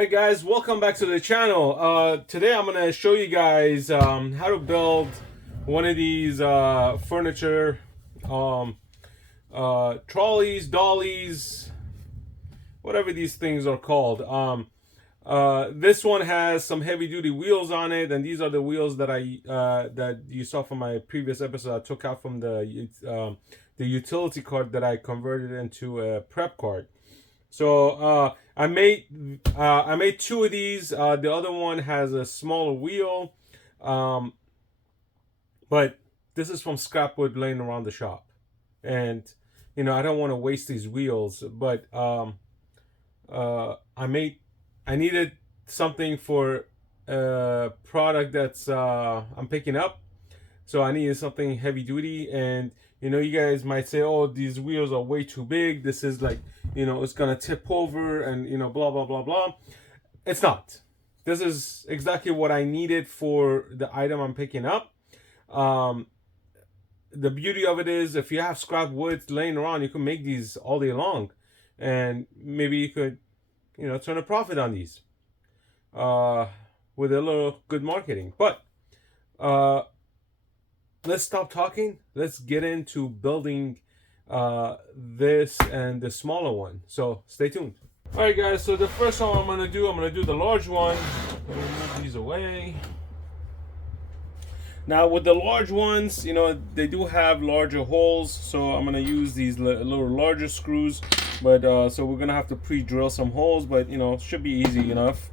Hey guys, welcome back to the channel. Today I'm gonna show you guys how to build one of these furniture trolleys, dollies, whatever these things are called. This one has some heavy-duty wheels on it, and these are the wheels that that you saw from my previous episode. I took out from the utility cart that I converted into a prep cart. So I made two of these. The other one has a smaller wheel, but this is from scrap wood laying around the shop, and I don't want to waste these wheels. But I needed something for a product that's I'm picking up, so I needed something heavy duty. And you guys might say, oh, these wheels are way too big. This is like, it's gonna tip over and blah blah blah blah. It's not. This is exactly what I needed for the item I'm picking up. The beauty of it is, if you have scrap wood laying around, you can make these all day long, and maybe you could turn a profit on these with a little good marketing. But let's stop talking. Let's get into building this and the smaller one. So stay tuned. All right, guys. So the first one I'm gonna do the large one. Let me move these away. Now with the large ones, they do have larger holes, so I'm gonna use these little larger screws. But so we're gonna have to pre-drill some holes, but should be easy enough.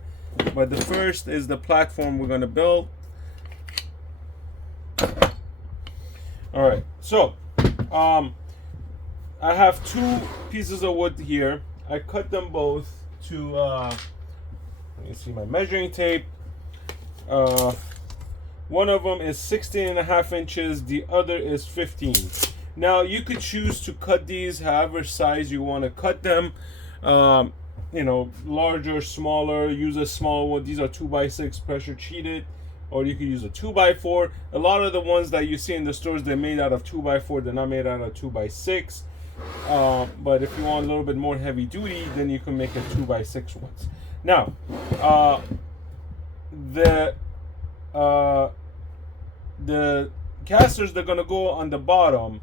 But the first is the platform we're gonna build. All right, so I have two pieces of wood here. I cut them both to let me see my measuring tape. One of them is 16.5 inches, the other is 15. Now you could choose to cut these however size you want to cut them. Larger, smaller, use a small one. These are 2x6 pressure treated, or you could use a 2x4. A lot of the ones that you see in the stores, they're made out of 2x4, they're not made out of 2x6. But if you want a little bit more heavy duty, then you can make a 2x6 ones. Now, the casters, they're gonna go on the bottom,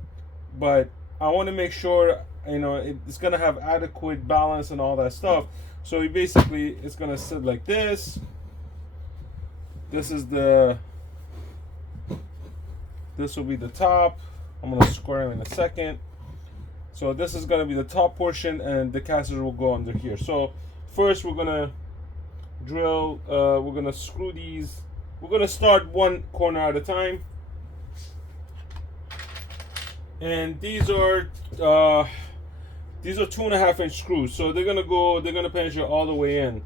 but I want to make sure it's gonna have adequate balance and all that stuff. So it's gonna sit like this. This will be the top. I'm gonna square them in a second. So this is gonna be the top portion, and the casters will go under here. So first we're gonna drill. We're gonna screw these. We're gonna start one corner at a time. And these are 2.5 inch screws, so they're gonna penetrate all the way in.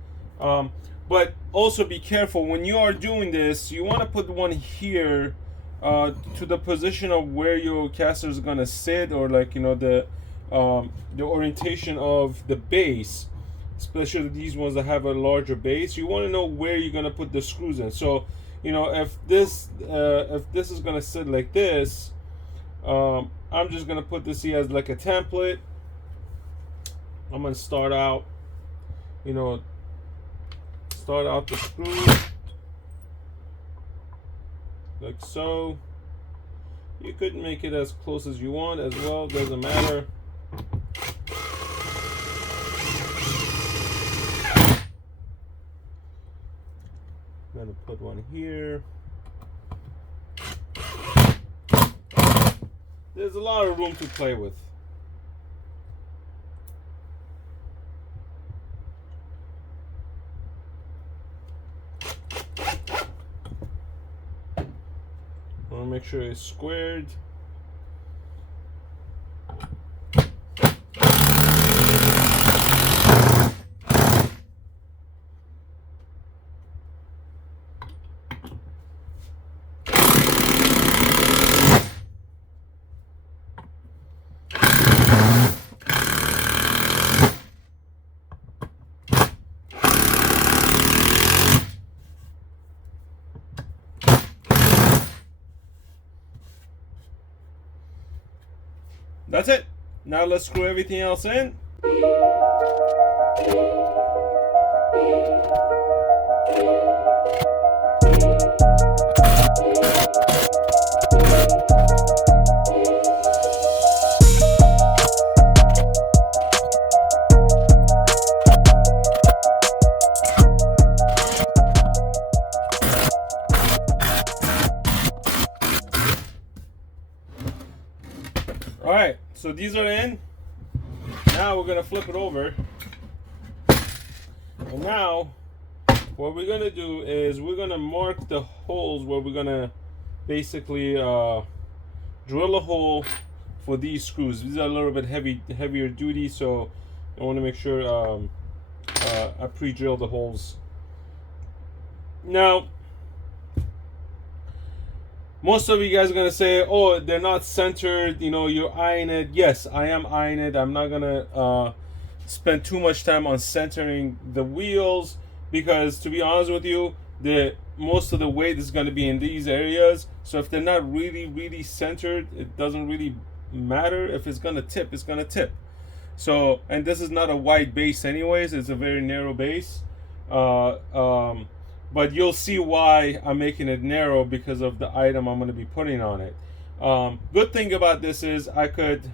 But also be careful when you are doing this. You want to put one here to the position of where your caster is gonna sit, or like the orientation of the base, especially these ones that have a larger base. You want to know where you're gonna put the screws in. So if this is gonna sit like this, I'm just gonna put this here as like a template. I'm gonna start out the screw like so. You could make it as close as you want as well, doesn't matter. I'm gonna put one here. There's a lot of room to play with. I want to make sure it's squared. That's it. Now let's screw everything else in. All right, so these are in. Now we're gonna flip it over, and now what we're gonna do is we're gonna mark the holes where we're gonna basically drill a hole for these screws. These are a little bit heavier duty, so I want to make sure I pre-drill the holes. Now, most of you guys are gonna say, "Oh, they're not centered. You know, you're eyeing it." Yes, I am eyeing it. I'm not gonna spend too much time on centering the wheels because, to be honest with you, most of the weight is gonna be in these areas. So if they're not really centered, it doesn't really matter. If it's gonna tip, it's gonna tip. So, and this is not a wide base, anyways. It's a very narrow base. But you'll see why I'm making it narrow because of the item I'm going to be putting on it. Good thing about this is I could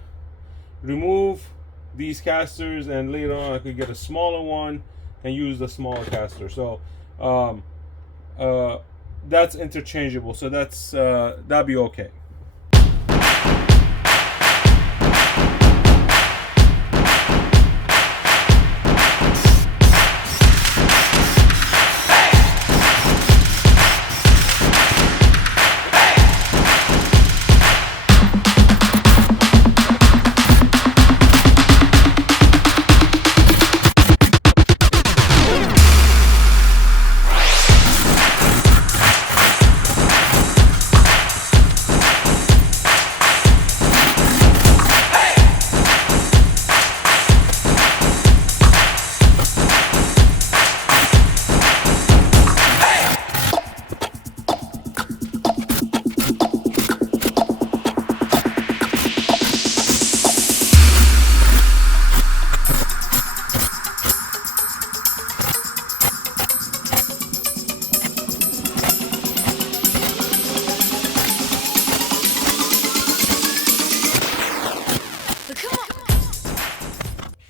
remove these casters and later on I could get a smaller one and use the smaller caster. So that's interchangeable. So that'll be okay.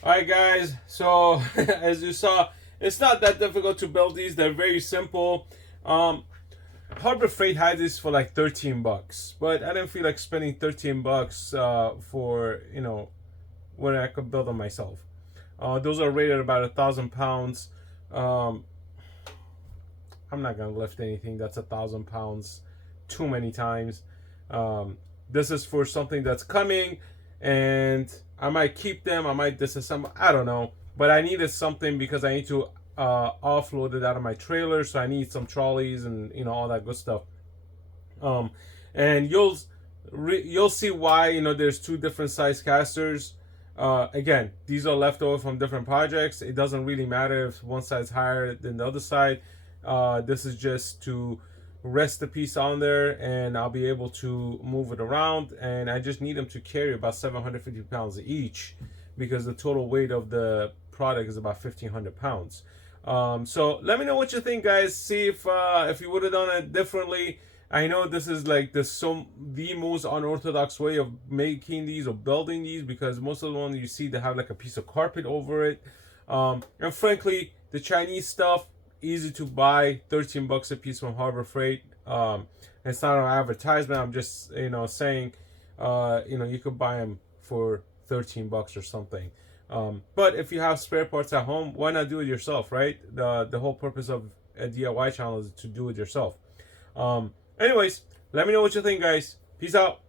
Alright guys, so as you saw, it's not that difficult to build these. They're very simple. Harbor Freight had this for like 13 bucks, but I didn't feel like spending 13 bucks for, you know, when I could build them myself. Those are rated about 1,000 pounds. I'm not gonna lift anything that's 1,000 pounds too many times. This is for something that's coming, and I might keep them, I might disassemble, I don't know. But I needed something because I need to offload it out of my trailer, so I need some trolleys and, you know, all that good stuff. And you'll see why, you know, there's two different size casters. Again, these are left over from different projects. It doesn't really matter if one side's higher than the other side. This is just to rest the piece on there and I'll be able to move it around, and I just need them to carry about 750 pounds each because the total weight of the product is about 1,500 pounds. So let me know what you think, guys. See if you would have done it differently. I know this is like the most unorthodox way of making these or building these, because most of the ones you see, they have like a piece of carpet over it. And frankly, the Chinese stuff, easy to buy, 13 bucks a piece from Harbor Freight. It's not an advertisement. I'm just, you know, saying, you know, you could buy them for 13 bucks or something. But if you have spare parts at home, why not do it yourself, right? The whole purpose of a DIY channel is to do it yourself. Anyways, let me know what you think, guys. Peace out.